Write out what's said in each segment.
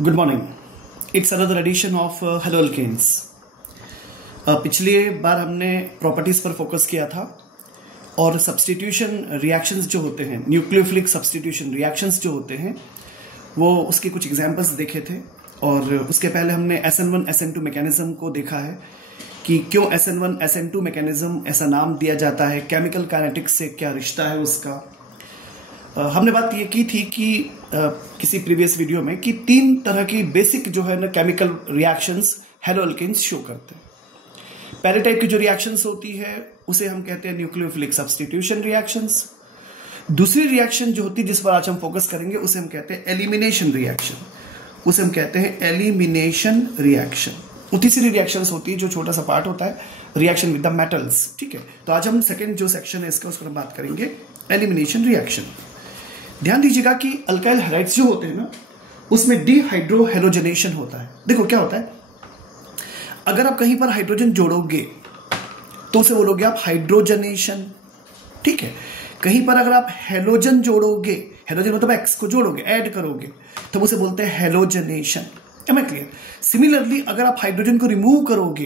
Good morning. It's another edition of haloalkanes. पिछली बार हमने प्रॉपर्टीज पर फोकस किया था और सब्स्टिट्यूशन रिएक्शंस जो होते हैं, न्यूक्लियोफिलिक सब्स्टिट्यूशन रिएक्शंस जो होते हैं, वो उसके कुछ एग्जांपल्स देखे थे। और उसके पहले हमने SN1 SN2 मैकेनिज्म को देखा है कि क्यों SN1 SN2 मैकेनिज्म ऐसा नाम दिया जाता है, केमिकल काइनेटिक्स से क्या रिश्ता है उसका। हमने बात ये की थी कि किसी प्रीवियस वीडियो में कि 3 तरह की बेसिक जो है ना chemical reactions haloalkanes show करते हैं। पहले टाइप की जो रिएक्शंस होती है उसे हम कहते हैं न्यूक्लियोफिलिक सब्स्टिट्यूशन रिएक्शंस। दूसरी रिएक्शन जो होती है जिस पर आज हम फोकस करेंगे उसे हम कहते हैं एलिमिनेशन रिएक्शन। उसे हम कहते हैं एलिमिनेशन रिएक्शन। और तीसरी रिएक्शंस होती है जो छोटा सा पार्ट होता है, रिएक्शन विद द मेटल्स। ठीक है, तो आज हम सेकंड जो सेक्शन है इसका उस पर बात करेंगे, एलिमिनेशन रिएक्शन। ध्यान दीजिएगा कि अल्काइल हैलाइड्स जो होते हैं ना उसमें डीहाइड्रोहेलोजनेशन होता है। देखो क्या होता है, अगर आप कहीं पर हाइड्रोजन जोड़ोगे तो उसे बोलोगे आप हाइड्रोजनेशन। ठीक है, कहीं पर अगर आप हेलोजन जोड़ोगे, हेलोजन मतलब एक्स को जोड़ोगे, ऐड करोगे, तो उसे बोलते हैं halogenation. Am I clear? Similarly अगर आप हाइड्रोजन को रिमूव करोगे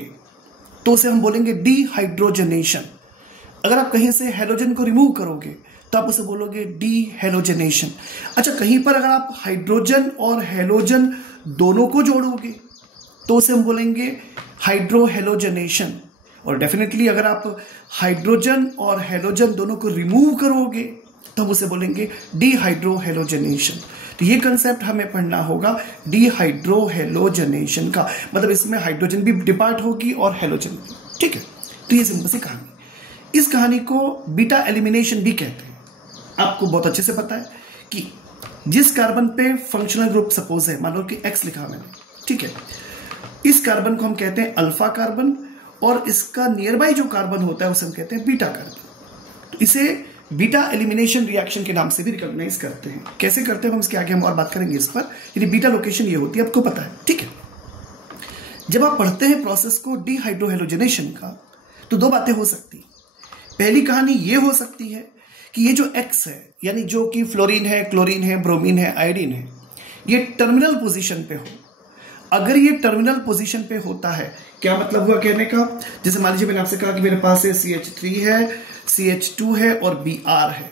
तो उसे हम बोलेंगे डीहाइड्रोजनेशन। अगर आप कहीं से हेलोजन को रिमूव करोगे तो आप उसे बोलोगे डीहेलोजनेशन। अच्छा, कहीं पर अगर आप हाइड्रोजन और हेलोजन दोनों को जोड़ोगे तो उसे हम बोलेंगे हाइड्रोहेलोजनेशन। और डेफिनेटली अगर आप हाइड्रोजन और हेलोजन दोनों को रिमूव करोगे तो हम उसे बोलेंगे डीहाइड्रोहेलोजनेशन। तो ये कंसेप्ट हमें पढ़ना होगा, डीहाइड्रोहेलोजनेशन का मतलब इसमें हाइड्रोजन भी डिपार्ट होगी और हेलोजन भी। ठीक है, तो ये सिंपल सी कहानी। इस कहानी को बीटा एलिमिनेशन भी कहते हैं। आपको बहुत अच्छे से पता है कि जिस कार्बन पे फंक्शनल ग्रुप सपोज है, मान लो कि X लिखा मैंने, ठीक है, इस कार्बन को हम कहते हैं अल्फा कार्बन और इसका नियर बाई जो कार्बन होता है उसे हम कहते हैं बीटा कार्बन। तो इसे बीटा एलिमिनेशन रिएक्शन के नाम से भी रिकॉग्नाइज करते हैं। कैसे करते हैं हम इसके आगे हम और बात करेंगे इस पर। यदि बीटा लोकेशन ये होती है, आपको पता है। ठीक है, जब आप पढ़ते हैं प्रोसेस को डीहाइड्रोहेलोजनेशन का तो 2 बातें हो सकती हैं। पहली कहानी ये हो सकती है कि ये जो X है, यानी जो कि फ्लोरीन है, क्लोरीन है, ब्रोमीन है, आयोडीन है, ये टर्मिनल पोजीशन पे हो। अगर ये टर्मिनल पोजीशन पे होता है, क्या मतलब हुआ कहने का, जैसे मान लीजिए मैंने आपसे कहा कि मेरे पास है CH3 है, CH2 है और Br है।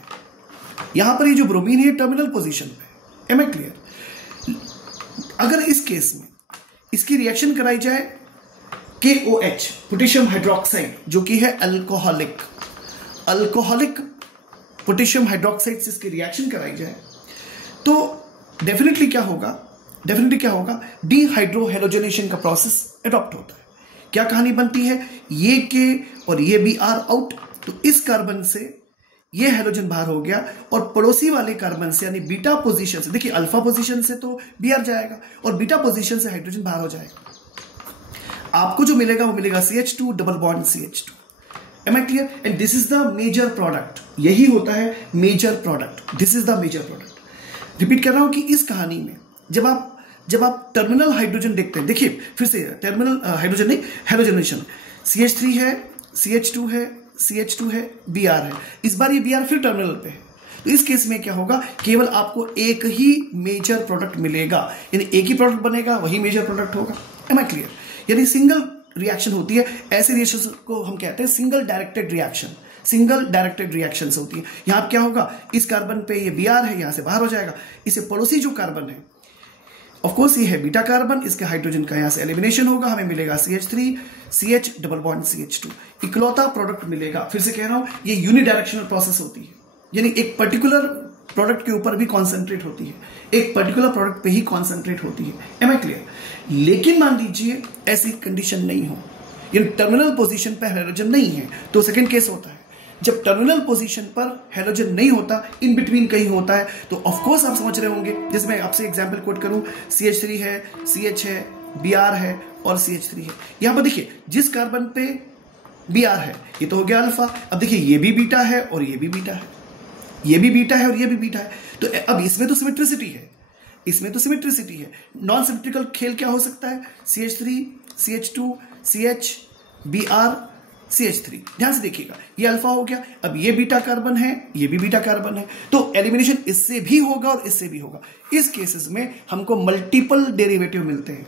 यहां पर ये जो ब्रोमीन है टर्मिनल पोजीशन पे। Am I clear? अगर इस केस में इसकी रिएक्शन कराई जाए KOH, पोटेशियम हाइड्रोक्साइड, जो कि है अल्कोहलिक पोटेशियम हाइड्रोक्साइड से इसकी रिएक्शन कराई जाए तो डेफिनेटली क्या होगा, डीहाइड्रोहेलोजनेशन का प्रोसेस अडॉप्ट होता है। क्या कहानी बनती है, ये K और ये Br आउट, तो इस कार्बन से ये हेलोजन बाहर हो गया और पड़ोसी वाले कार्बन से यानी बीटा पोजीशन से, देखिए अल्फा पोजीशन से तो Br जाएगा और बीटा पोजीशन से हाइड्रोजन बाहर हो जाएगा। आपको जो मिलेगा वो मिलेगा CH2 double bond CH2। Am I clear? And this is the major product. यही होता है major product. This is the major product. Repeat कर रहा हूं कि इस कहानी में जब आप टर्मिनल हाइड्रोजन देखते हैं, देखिए फिर से टर्मिनल हाइड्रोजन नहीं, हेलोजनेशन, CH3 है, CH2 है, CH2 है, Br है। इस बार ये Br फिर टर्मिनल पे है, तो इस केस में क्या होगा, केवल आपको एक ही मेजर प्रोडक्ट मिलेगा, यानी एक ही प्रोडक्ट बनेगा, वही मेजर प्रोडक्ट होगा। Am I clear? यानी सिंगल रिएक्शन होती है। ऐसे रिएक्शन को हम कहते हैं सिंगल डायरेक्टेड रिएक्शन होती है। यहां क्या होगा, इस कार्बन पे ये Br है, यहां से बाहर हो जाएगा, इसे पड़ोसी जो कार्बन है, ऑफ कोर्स ये है बीटा कार्बन, इसके हाइड्रोजन का यहां से एलिमिनेशन होगा, हमें मिलेगा CH3 CH double bond CH2, इकलौता प्रोडक्ट मिलेगा। फिर से कह रहा हूं, ये यूनिडायरेक्शनल प्रोसेस होती है, यानी एक पर्टिकुलर प्रोडक्ट के ऊपर भी कॉन्सेंट्रेट होती है, एक पर्टिकुलर प्रोडक्ट पे ही कॉन्सेंट्रेट होती है। Am I clear? लेकिन मान लीजिए ऐसी कंडीशन नहीं हो, यानी टर्मिनल पोजीशन पर हेलोजन नहीं है, तो सेकंड केस होता है जब टर्मिनल पोजीशन पर हेलोजन नहीं होता, इन बिटवीन कहीं होता है, तो ऑफ कोर्स आप समझ रहे होंगे। जैसे मैं आपसे एग्जांपल कोट करूं, CH3 है, CH है, Br है और CH3 है। यहां पर देखिए जिस कार्बन पे Br है ये तो हो गया अल्फा, अब देखिए ये भी बीटा है और ये भी बीटा है, ये भी बीटा है और ये भी बीटा है। तो अब इसमें तो सिमेट्रिसिटी है, नॉन सिमेट्रिकल खेल क्या हो सकता है, CH3 CH2 CH Br CH3। ध्यान से देखिएगा, ये अल्फा हो गया, अब ये बीटा कार्बन है, ये भी बीटा कार्बन है, तो एलिमिनेशन इससे भी होगा और इससे भी होगा। इस केसेस में हमको मल्टीपल डेरिवेटिव मिलते हैं।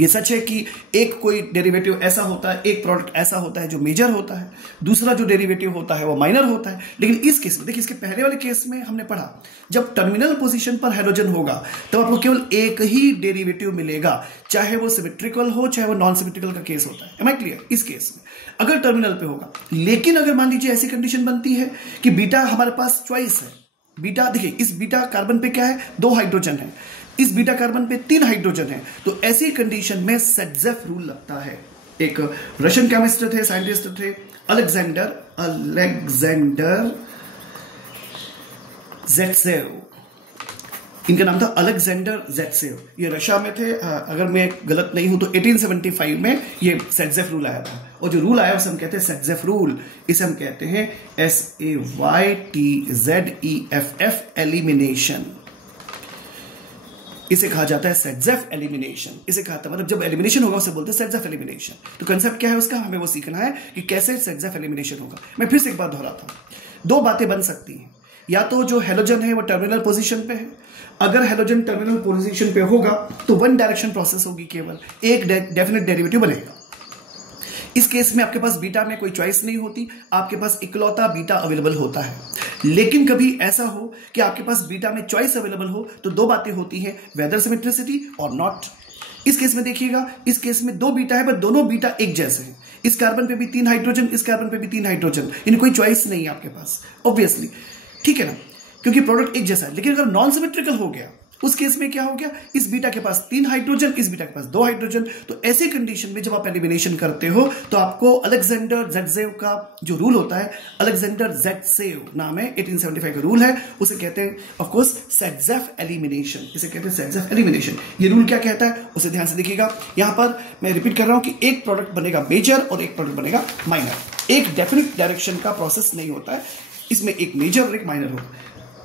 ये सच है कि एक कोई डेरिवेटिव ऐसा होता है, एक प्रोडक्ट ऐसा होता है जो मेजर होता है, दूसरा जो डेरिवेटिव होता है वो माइनर होता है। लेकिन इस केस में देखिए, इसके पहले वाले केस में हमने पढ़ा जब टर्मिनल पोजीशन पर हाइड्रोजन होगा तो आपको केवल एक ही डेरिवेटिव मिलेगा, चाहे वो सिमेट्रिकल हो चाहे वो नॉन सिमेट्रिकल का केस होता है। Am I clear? इस केस में अगर टर्मिनल पे होगा, लेकिन अगर मान लीजिए ऐसी कंडीशन बनती है कि बीटा हमारे पास चॉइस है, बीटा देखिए इस बीटा कार्बन पे क्या है, 2 हाइड्रोजन है, इस बीटा कार्बन पे 3 हाइड्रोजन है, तो ऐसी कंडीशन में सेटजेफ रूल लगता है। एक रशियन केमिस्ट थे, साइंटिस्ट थे, अलेक्जेंडर ज़ेटसेव, इनका नाम था अलेक्जेंडर ज़ेटसेव। ये रशिया में थे, अगर मैं गलत नहीं हूं तो 1875 में ये सेटजेफ रूल आया था। और जो रूल आया उसे हम कहते हैं सेटजेफ रूल, इसे हम कहते हैं SAYTZEFF एलिमिनेशन। इसे कहा जाता है सेटजेफ एलिमिनेशन। इसे कहा था मतलब जब एलिमिनेशन होगा उसे बोलते हैं सेटजेफ एलिमिनेशन। तो कंसेप्ट क्या है उसका, हमें वो सीखना है कि कैसे सेटजेफ एलिमिनेशन होगा। मैं फिर से एक बात दोहराता हूं, 2 बातें बन सकती हैं, या तो जो हेलोजन है वो टर्मिनल पोजीशन पे है, अगर हेलोजन टर्मिनल पोजीशन पे होगा तो वन डायरेक्शन प्रोसेस होगी, केवल एक डेफिनेट डेरिवेटिव बनेगा। इस केस में आपके पास बीटा में कोई चॉइस नहीं होती, आपके पास इकलौता बीटा अवेलेबल होता है। लेकिन कभी ऐसा हो कि आपके पास बीटा में चॉइस अवेलेबल हो तो 2 बातें होती हैं, वेदर सिमेट्रिसिटी और नॉट। इस केस में देखिएगा, इस केस में 2 बीटा है पर दोनों बीटा एक जैसे हैं। इस कार्बन पे भी 3 हाइड्रोजन, इस कार्बन पे भी 3 हाइड्रोजन, यानी कोई चॉइस नहीं है आपके पास, ऑब्वियसली, ठीक है ना, क्योंकि प्रोडक्ट एक जैसा है। लेकिन अगर नॉन सिमेट्रिकल हो गया उस केस में क्या हो गया, इस बीटा के पास 3 हाइड्रोजन, इस बीटा के पास 2 हाइड्रोजन, तो ऐसी कंडीशन में जब आप एलिमिनेशन करते हो तो आपको अलेक्जेंडर ज़ेटसेव का जो रूल होता है, अलेक्जेंडर ज़ेटसेव नाम है, 1875 का रूल है, उसे कहते हैं ऑफ कोर्स सेटजेफ एलिमिनेशन। इसे कहते हैं सेटजेफ एलिमिनेशन। ये रूल क्या कहता है उसे ध्यान से देखिएगा। यहां पर मैं रिपीट कर रहा हूं कि एक प्रोडक्ट बनेगा मेजर और एक प्रोडक्ट बनेगा माइनर। एक डेफिनेट डायरेक्शन का प्रोसेस नहीं होता है, इसमें एक मेजर और एक माइनर होगा।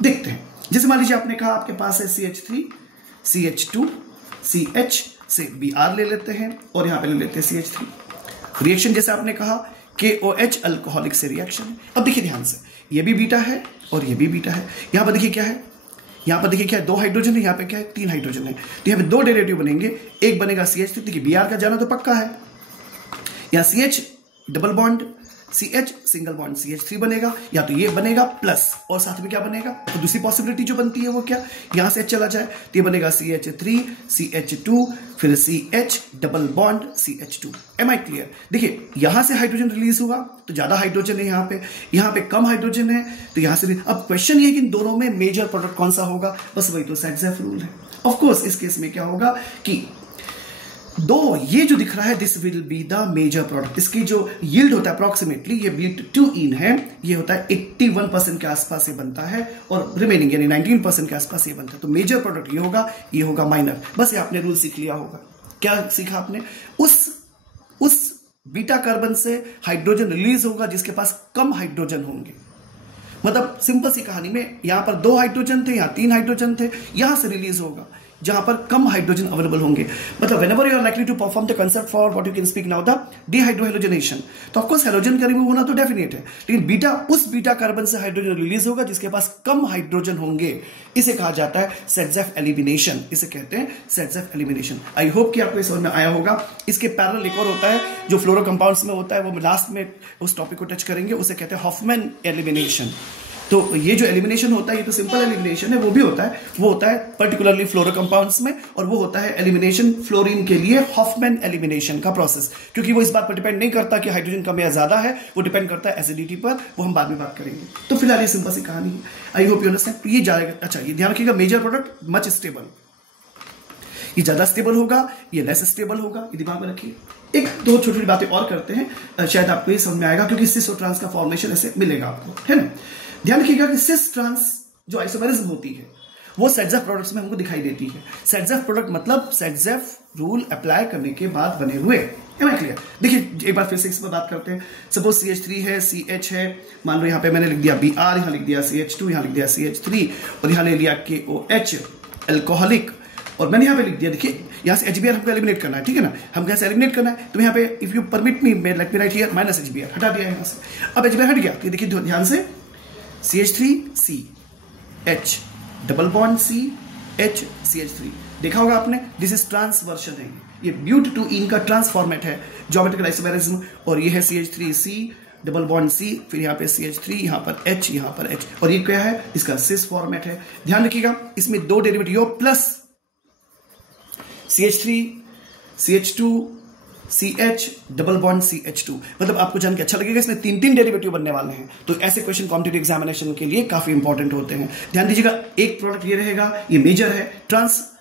देखते हैं, जैसे मान लीजिए आपने कहा आपके पास है CH3, CH2, CH से Br ले लेते हैं और यहां पे ले लेते हैं CH3। रिएक्शन जैसे आपने कहा KOH अल्कोहलिक से रिएक्शन है। अब देखिए ध्यान से, ये भी बीटा है और ये भी बीटा है। यहां पर देखिए क्या है, यहां पर देखिए क्या है, 2 हाइड्रोजन है, यहां पे क्या है, 3 हाइड्रोजन है। तो यहां पे 2 डेरिवेटिव बनेंगे, एक बनेगा CH3, देखिए Br का जाना तो पक्का है, यहां CH double bond CH single bond CH3 बनेगा, या तो ये बनेगा प्लस और साथ में क्या बनेगा, तो दूसरी पॉसिबिलिटी जो बनती है वो क्या, यहां से चला जाए तो ये बनेगा CH3 CH2 फिर CH double bond CH2। Am I clear? देखिए यहां से हाइड्रोजन रिलीज हुआ तो ज्यादा हाइड्रोजन है, यहां पे कम हाइड्रोजन है, तो यहां से अब क्वेश्चन ये कि इन दोनों में मेजर प्रोडक्ट कौन सा होगा, बस वही तो सेटजेफ रूल है। ऑफकोर्स इस केस में क्या होगा कि 2 ये जो दिख रहा है this will be the major product. इसकी जो यील्ड होता है अप्रोक्सीमेटली, ये B2 है, ये होता है 81% के आसपास ये बनता है और रिमेनिंग यानी 19% के आसपास ये बनता है। तो मेजर प्रोडक्ट ये होगा माइनर। बस ये आपने रूल सीख लिया होगा। क्या सीखा आपने, उस बीटा कार्बन से हाइड्रोजन रिलीज होगा जिसके पास कम हाइड्रोजन होंगे। मतलब सिंपल सी कहानी में यहां पर 2 हाइड्रोजन थे, यहां 3 हाइड्रोजन थे, यहां से रिलीज होगा जहां पर कम हाइड्रोजन अवेलेबल होंगे। मतलब whenever you are likely to perform the concept for what you can speak now the dehydrohalonation, तो ऑफकोर्स हेलोजन का रिमूव होना तो डेफिनेट है, लेकिन बीटा उस बीटा कार्बन से हाइड्रोजन रिलीज होगा जिसके पास कम हाइड्रोजन होंगे। इसे कहा जाता है सेटजेफ एलिमिनेशन, इसे कहते हैं सेटजेफ एलिमिनेशन। आई होप कि आपको समझ में आया होगा। इसके पैरेलल एक और होता है जो फ्लोरो कंपाउंड्स में होता है, वो लास्ट में उस टॉपिक को टच करेंगे, उसे कहते हैं हॉफमैन एलिमिनेशन। तो ये जो एलिमिनेशन होता है ये तो सिंपल एलिमिनेशन है, वो भी होता है, वो होता है पर्टिकुलरली फ्लोरो कंपाउंड्स में, और वो होता है एलिमिनेशन फ्लोरीन के लिए हॉफमैन एलिमिनेशन का प्रोसेस, क्योंकि वो इस बात पर डिपेंड नहीं करता कि हाइड्रोजन कम या ज्यादा है, वो डिपेंड करता है एसिडिटी पर, वो हम बाद में बात करेंगे। तो फिलहाल ये सिंपल सी कहानी है। आई होप यू अंडरस्टैंड। ये जाएगा, अच्छा ये ध्यान रखिएगा, मेजर प्रोडक्ट मच स्टेबल, ये ज्यादा स्टेबल होगा, ये लेस स्टेबल होगा, ये दिमाग में रखिए। एक दो छोटी छोटी बातें और करते हैं, शायद आपको ये समझ में आएगा, क्योंकि सिस और ट्रांस का फॉर्मेशन ऐसे मिलेगा आपको, है ना। ध्यान रखिएगा कि सिस ट्रांस जो आइसोमेरिज्म होती है वो सेटजेफ प्रोडक्ट्स में हमको दिखाई देती है। सेटजेफ प्रोडक्ट मतलब सेटजेफ रूल अप्लाई करने के बाद बने हुए। Am I clear? देखिए एक बार फिर से इस पर बात करते हैं। सपोज CH3 है, CH है, मान लो यहाँ पे मैंने लिख दिया Br, यहाँ लिख दिया CH2, यहाँ लिख दिया CH3 और यहाँ ले लिया KOH अल्कोहलिक, और मैंने यहाँ पे लिख दिया, देखिए यहाँ से HBr हमको एलिमिनेट करना है, ठीक है ना, हम यहाँ से एलिमिनेट करना है, तो यहाँ पे if you permit me let me right here minus HBr, हटा दिया यहाँ से। अब HBr हट गया तो देखिए ध्यान से CH3CH double bond CH CH3 देखा होगा आपने, दिस इज ट्रांसवर्शन है, ये ब्यूट टू इन का ट्रांस फॉर्मेट है ज्योमेट्रिकल आइसोमेरिज्म, और ये है CH3C डबल बॉन्ड C, फिर यहाँ पे CH3, यहाँ पर H, यहाँ पर H, और ये क्या है, इसका सिस फॉर्मेट है। ध्यान रखिएगा इसमें दो derivative plus CH3 CH2 CH double bond CH2, मतलब आपको जान के अच्छा लगेगा इसमें तीन तीन डेरिवेटिव बनने वाले हैं, तो ऐसे क्वेश्चन कॉम्पिटिटिव एग्जामिनेशन के लिए काफी इंपॉर्टेंट होते हैं। ध्यान दीजिएगा एक प्रोडक्ट ये रहेगा, ये मेजर है, ट्रांस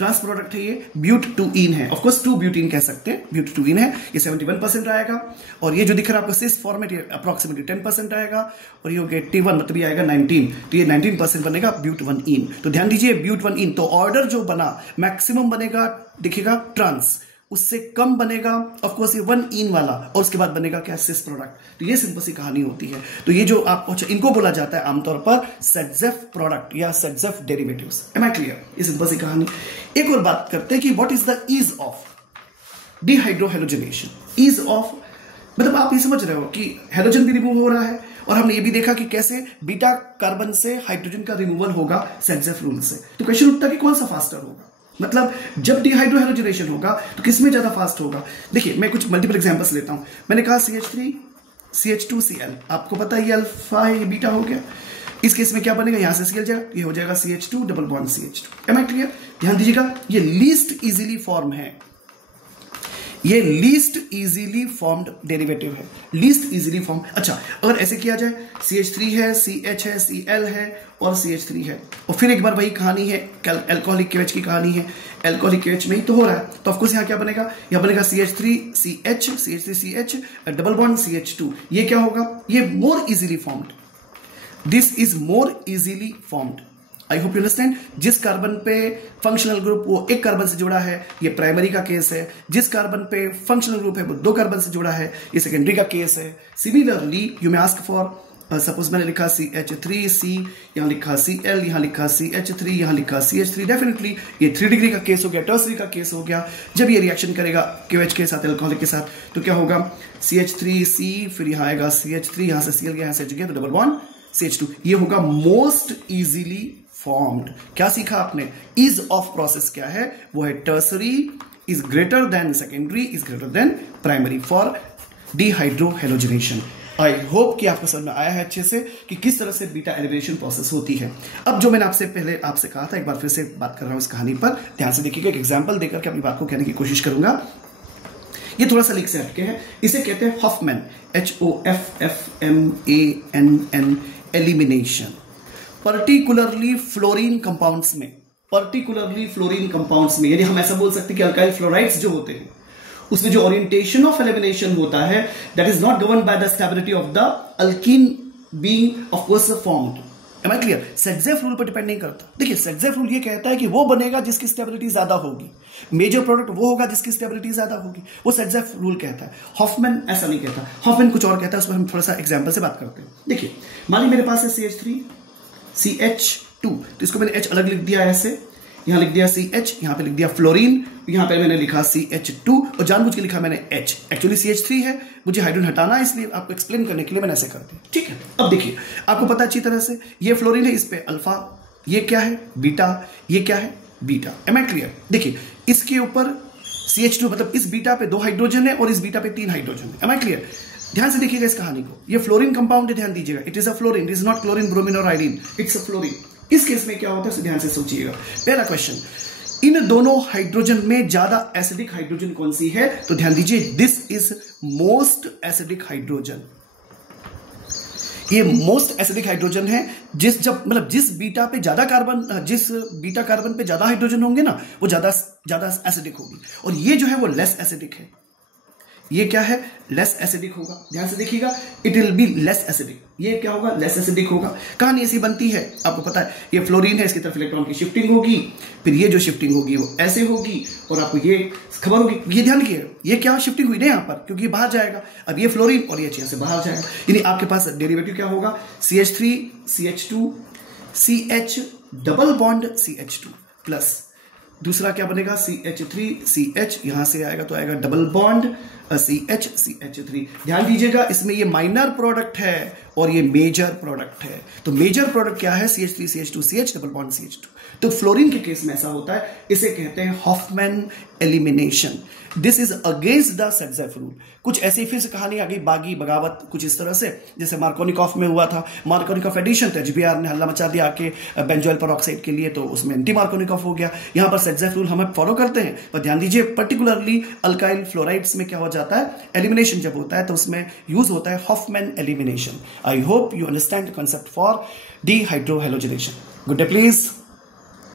प्रोडक्ट है, ये ब्यूट टू इन है, ऑफ कोर्स 2 ब्यूटीन कह सकते हैं, ब्यूट टू इन है, ये 71% आएगा, और ये जो दिख रहा है आपको सिस फॉर्मेट ये अप्रोक्सीमेटली 10% आएगा, और ये हो गया 81 मतलब ये आएगा 19, तो ये 19% बनेगा ब्यूट 1 इन। तो ध्यान दीजिए ब्यूट 1 इन, तो ऑर्डर जो बना मैक्सिमम बनेगा दिखेगा ट्रांस, उससे कम बनेगा ऑफ कोर्स ये 1 इन वाला, और उसके बाद बनेगा क्या, सिस प्रोडक्ट। तो ये सिंपल सी कहानी होती है। तो ये जो आपको इनको बोला जाता है आमतौर पर सेटजेफ प्रोडक्ट या Saytzeff derivatives. Am I clear? ये सिंपल सी कहानी। एक और बात करते हैं कि what is the ease of dehydrohalogenation. Ease of मतलब आप ये समझ रहे हो कि हेलोजन भी रिमूव हो रहा है, और हमने ये भी देखा कि कैसे बीटा कार्बन से हाइड्रोजन का रिमूवल होगा सेटजेफ रूल से। तो क्वेश्चन उठता है कि कौन सा फास्टर होगा, मतलब जब डिहाइड्रोहेलोजनेशन होगा तो किसमें ज्यादा फास्ट होगा। देखिए मैं कुछ मल्टीपल एग्जांपल्स लेता हूं। मैंने कहा CH3 CH2Cl, आपको पता है ये अल्फा है, ये बीटा हो गया। इस केस में क्या बनेगा, यहां से Cl जाएगा, ये हो जाएगा CH2 double bond CH2। Am I clear? ध्यान दीजिएगा ये लीस्ट इजीली फॉर्म है, ये लीस्ट इजीली फॉर्म्ड डेरिवेटिव है, लीस्ट इजीली फॉर्म। अच्छा अगर ऐसे किया जाए CH3 है, CH है, Cl है और CH3 है, और फिर एक बार वही कहानी है, अल्कोहलिक KH की कहानी है, अल्कोहलिक KH में ही तो हो रहा है, तो ऑफकोर्स यहाँ क्या बनेगा, यहाँ बनेगा CH3CH CH3CH double bond CH2। ये क्या होगा, ये more easily formed, this is more easily formed. I hope you understand. जिस कार्बन पे फंक्शनल ग्रुप वो एक कार्बन से जुड़ा है, ये प्राइमरी का केस है। जिस कार्बन पे फंक्शनल ग्रुप है वो 2 कार्बन से जुड़ा है, ये सेकेंडरी का केस है। Similarly you may ask for suppose मैंने लिखा CH3C, यहाँ लिखा Cl, यहाँ लिखा CH3, यहाँ लिखा CH3, डेफिनेटली ये 3 डिग्री का केस हो गया, टर्सरी का केस हो गया। जब ये रिएक्शन करेगा KH के साथ, अल्कोहलिक के साथ, तो क्या होगा CH3C, फिर यहाँ आएगा CH3, यहाँ से Cl गया, यहाँ से H गया, तो डबल बॉन्ड CH2। ये होगा मोस्ट इजीली फॉर्म्ड। क्या सीखा आपने, ईज ऑफ प्रोसेस क्या है, वो है tertiary is greater than secondary is greater than primary for dehydrohalogenation. I hope कि आपको समझ में आया है अच्छे से कि किस तरह से बीटा एलिमिनेशन प्रोसेस होती है। अब जो मैंने आपसे पहले आपसे कहा था, एक बार फिर से बात कर रहा हूं इस कहानी पर, ध्यान से देखिएगा, एक एग्जांपल देकर के अपनी बात को कहने की कोशिश करूंगा। ये थोड़ा सा लीक से हटके है, इसे कहते हैं Hofmann, HOFFMANN elimination. Particularly fluorine compounds में, यानी हम ऐसा बोल सकते हैं कि अल्काइल फ्लोराइड्स जो होते हैं उसमें जो ओरिएंटेशन ऑफ एलिमिनेशन होता है that is not govern by the stability of the alkene being of course formed. Am I clear? Saytzeff rule पर डिपेंड नहीं करता। देखिए सेटजेफ रूल ये कहता है कि वो बनेगा जिसकी स्टेबिलिटी ज्यादा होगी, मेजर प्रोडक्ट वो होगा जिसकी स्टेबिलिटी ज्यादा होगी, वो सेटजेफ रूल कहता है। हॉफमैन ऐसा नहीं कहता, हॉफमैन कुछ और कहता है, उसमें हम थोड़ा सा एग्जांपल से बात करते हैं। देखिए मान लीजिए मेरे पास है CH3 CH2, तो इसको मैंने H अलग लिख दिया ऐसे, यहां लिख दिया CH, यहां पे लिख दिया फ्लोरीन, यहां पे मैंने लिखा CH2 और जानबूझ के लिखा मैंने H। एक्चुअली CH3 है, मुझे हाइड्रोजन हटाना है, इसलिए आपको एक्सप्लेन करने के लिए मैंने ऐसे कर दिया, ठीक है। अब देखिए आपको पता अच्छी तरह से ये फ्लोरीन है, इस पे अल्फा, ये क्या है बीटा, ये क्या है बीटा। M I clear? देखिए इसके ऊपर CH2 मतलब इस बीटा पे 2 हाइड्रोजन है और इस बीटा पे 3 हाइड्रोजन है। Am I clear? ध्यान से देखिएगा इस कहानी को, ये फ्लोरीन कंपाउंड है, ध्यान दीजिएगा, it is a fluorine, it is not chlorine, bromine और आयोडीन, इट्स अ फ्लोरीन। इस केस में क्या होता है ध्यान से सोचिएगा। पहला क्वेश्चन, इन दोनों हाइड्रोजन में ज्यादा एसिडिक हाइड्रोजन कौन सी है, तो ध्यान दीजिए this is most acidic hydrogen. ये मोस्ट एसिडिक हाइड्रोजन है, जिस बीटा पे ज्यादा कार्बन, जिस बीटा कार्बन पे ज्यादा हाइड्रोजन होंगे ना वो ज्यादा एसिडिक होगी, और ये जो है वो लेस एसिडिक है। ये क्या है, लेस एसिडिक होगा। ध्यान से देखिएगा, it will be less acidic. ये क्या होगा, लेस एसिडिक होगा। कहानी ऐसी बनती है, आपको पता है ये फ्लोरीन है, इसकी तरफ इलेक्ट्रॉन की शिफ्टिंग होगी, फिर ये जो शिफ्टिंग होगी वो ऐसे होगी, और आपको ये खबर होगी, ये ध्यान रखिएगा, ये क्या शिफ्टिंग हुई ना यहाँ पर, क्योंकि ये बाहर जाएगा। अब ये फ्लोरीन और ये यहाँ से बाहर जाएगा, यानी आपके पास डेरिवेटिव क्या होगा, CH3 CH2 CH double bond CH2 plus दूसरा क्या बनेगा, CH3CH, यहां से आएगा तो आएगा डबल बॉन्ड CH3। ध्यान दीजिएगा इसमें ये माइनर प्रोडक्ट है और ये मेजर प्रोडक्ट है। तो मेजर प्रोडक्ट क्या है, CH3CH2CH डबल बॉन्ड CH2। तो फ्लोरीन के केस में ऐसा होता है, इसे कहते हैं Hofmann elimination. This is against the Saytzeff rule. कुछ ऐसी फिर से कहानी आ गई, बागी बगावत कुछ इस तरह से, जैसे मार्कोनिकॉफ में हुआ था। मार्कोनिकॉफ एडिशन था, HBr ने हल्ला मचा दिया आके बेंजोइल पेरोक्साइड के लिए, तो उसमें एंटी मार्कोनिकॉफ हो गया। यहां पर सेटजेफ रूल हम फॉलो करते हैं, पर ध्यान दीजिए पर्टिकुलरली अल्काइल फ्लोराइड्स में क्या हो जाता है, एलिमिनेशन जब होता है तो उसमें यूज होता है Hofmann elimination. I hope you understand the concept for dehydrohalogenation. Good day please.